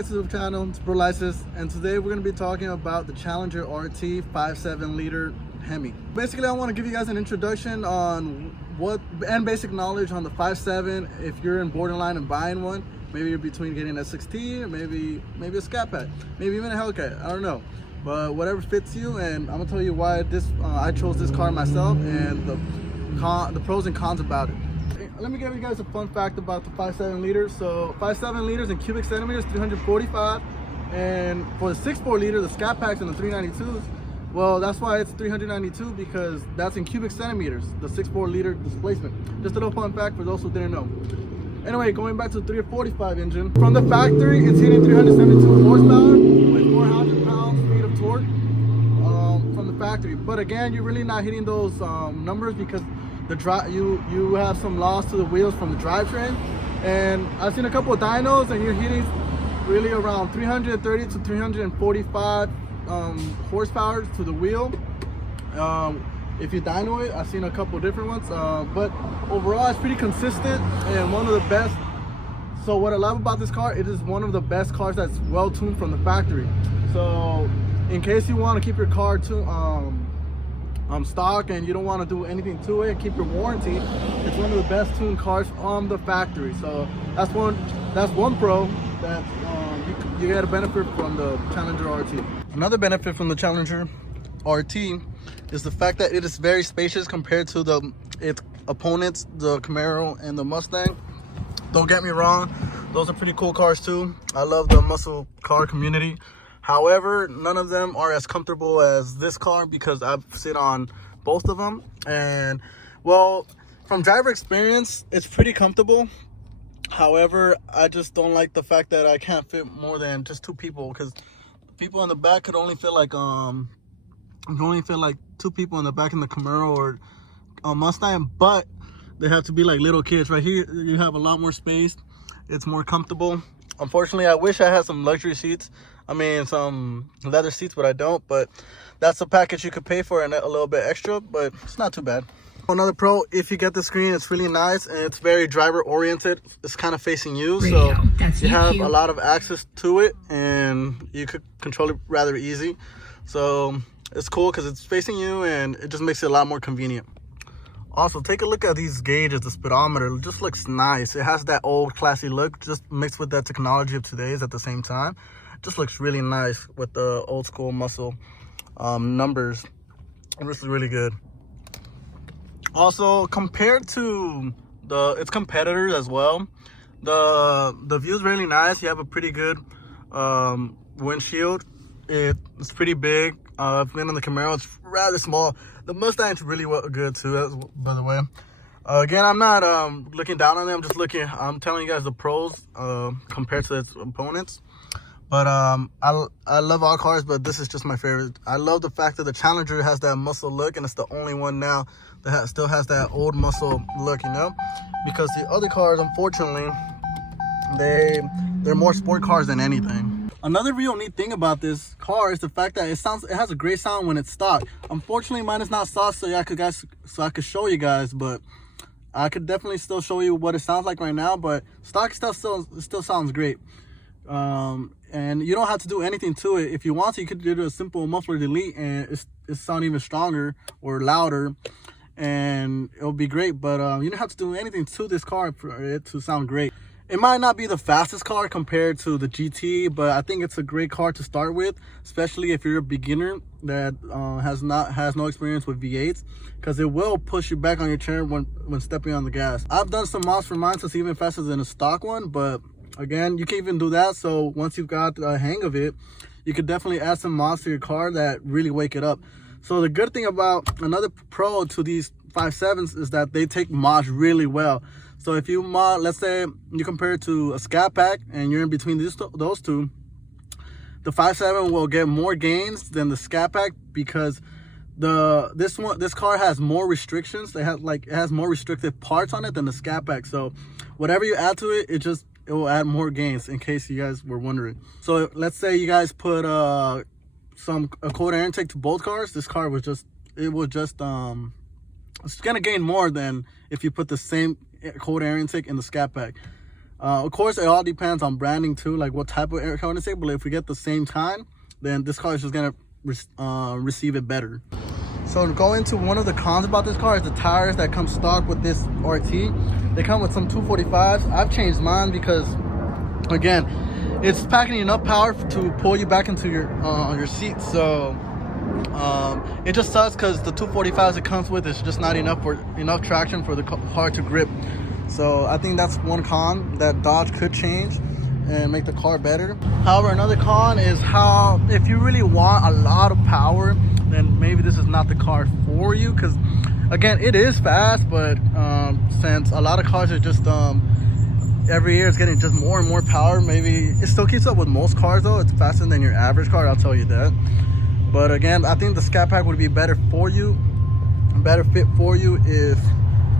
back to the channel. It's Bro Lysis, and today we're going to be talking about the Challenger RT 5.7 liter Hemi. Basically, I want to give you guys an introduction on what and basic knowledge on the 5.7 if you're in borderline and buying one. Maybe you're between getting a 16 or maybe a Scat Pack, maybe even a Hellcat, I don't know. But whatever fits you, and I'm gonna tell you why I chose this car myself and the pros and cons about it. Let me give you guys a fun fact about the 5.7 liters. So 5.7 liters in cubic centimeters, 345, and for the 6.4 liter, the Scat Packs and the 392s, well, that's why it's 392, because that's in cubic centimeters, the 6.4 liter displacement. Just a little fun fact for those who didn't know. Anyway, going back to the 345 engine, from the factory, it's hitting 372 horsepower with 400 pounds-feet of torque from the factory. But again, you're really not hitting those numbers because you have some loss to the wheels from the drivetrain. And I've seen a couple of dynos, and you're hitting really around 330 to 345 horsepower to the wheel. If you dyno it, I've seen a couple of different ones, but overall it's pretty consistent and one of the best. So what I love about this car, it is one of the best cars that's well tuned from the factory. So in case you want to keep your car stock and you don't want to do anything to it and keep your warranty, it's one of the best tuned cars on the factory. So that's one pro that you get a benefit from the Challenger RT. Another benefit from the Challenger RT is the fact that it is very spacious compared to its opponents, the Camaro and the Mustang. Don't get me wrong, those are pretty cool cars too. I love the muscle car community. However, none of them are as comfortable as this car because I've sit on both of them, and well, from driver experience, it's pretty comfortable. However, I just don't like the fact that I can't fit more than just two people, because people in the back could only fit like two people in the back in the Camaro or Mustang, but they have to be like little kids. Right here, you have a lot more space. It's more comfortable. Unfortunately, I wish I had some luxury seats. I mean, some leather seats, but I don't. But that's a package you could pay for and a little bit extra, but it's not too bad. Another pro, if you get the screen, it's really nice and it's very driver oriented. It's kind of facing you, so you have a lot of access to it and you could control it rather easy. So it's cool because it's facing you and it just makes it a lot more convenient. Also, take a look at these gauges. The speedometer, it just looks nice. It has that old classy look, just mixed with that technology of today's at the same time. It just looks really nice with the old school muscle numbers. This is really good. Also, compared to its competitors as well, the view is really nice. You have a pretty good windshield. It's pretty big. I've been in the Camaro, it's rather small. The Mustang's really good too, by the way. Again, I'm not looking down on them, I'm telling you guys the pros compared to its opponents. But I love all cars, but this is just my favorite. I love the fact that the Challenger has that muscle look, and it's the only one now that still has that old muscle look, you know? Because the other cars, unfortunately, they're more sport cars than anything. Another real neat thing about this car is the fact that it has a great sound when it's stock. Unfortunately, mine is not stock, so I could show you guys, but I could definitely still show you what it sounds like right now. But stock stuff still sounds great. And you don't have to do anything to it. If you want to, you could do a simple muffler delete and it sound even stronger or louder, and it'll be great. But you don't have to do anything to this car for it to sound great. It might not be the fastest car compared to the GT, but I think it's a great car to start with, especially if you're a beginner that has no experience with V8s, because it will push you back on your chair when stepping on the gas. I've done some mods for mine so it's even faster than a stock one, but again, you can even do that. So once you've got a hang of it, you could definitely add some mods to your car that really wake it up. So the good thing about another pro to these 5.7s is that they take mods really well. So if you mod, let's say you compare it to a Scat Pack and you're in between those two, the 5.7 will get more gains than the Scat Pack because this car has more restrictions. It has more restrictive parts on it than the Scat Pack. So whatever you add to it, it will add more gains, in case you guys were wondering. So let's say you guys put a cold air intake to both cars. This car was it's gonna gain more than if you put the same cold air intake in the Scat Pack. Of course, it all depends on branding too, like what type of air conditioner. But if we get the same kind, then this car is just gonna receive it better. So going to one of the cons about this car is the tires that come stock with this RT. They come with some 245s. I've changed mine because, again, it's packing enough power to pull you back into your seat. So it just sucks because the 245s it comes with is just not enough traction for the car to grip. So I think that's one con that Dodge could change and make the car better. However, another con is how if you really want a lot of power, then maybe this is not the car for you, because again, it is fast, but since a lot of cars are just every year it's getting just more and more power, maybe it still keeps up with most cars though. It's faster than your average car, I'll tell you that. But again, I think the Scat Pack would be better for you, better fit for you if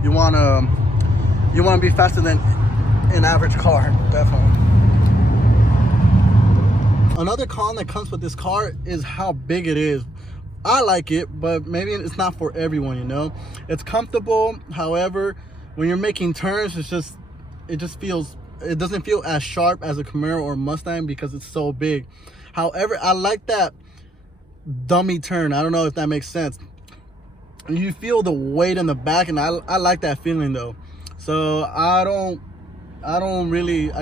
you want to be faster than an average car, definitely. Another con that comes with this car is how big it is. I like it, but maybe it's not for everyone, you know. It's comfortable. However, when you're making turns, it doesn't feel as sharp as a Camaro or Mustang because it's so big. However, I like that dummy turn. I don't know if that makes sense. You feel the weight in the back, and I like that feeling though. So I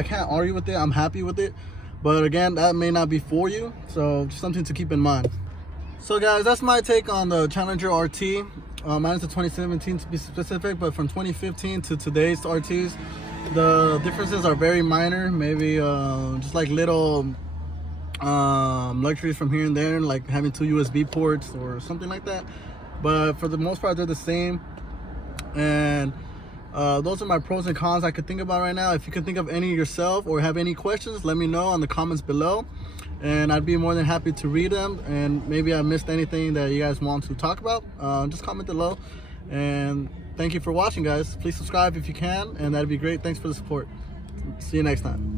can't argue with it. I'm happy with it. But again, that may not be for you. So just something to keep in mind. So guys, that's my take on the Challenger RT. Mine is a 2017 to be specific, but from 2015 to today's RTs, the differences are very minor. Maybe just like little luxuries from here and there, like having 2 USB ports or something like that. But for the most part, they're the same. And those are my pros and cons I could think about right now. If you can think of any yourself or have any questions, let me know in the comments below, and I'd be more than happy to read them. And maybe I missed anything that you guys want to talk about, just comment below. And thank you for watching, guys. Please subscribe if you can, and that'd be great. Thanks for the support. See you next time.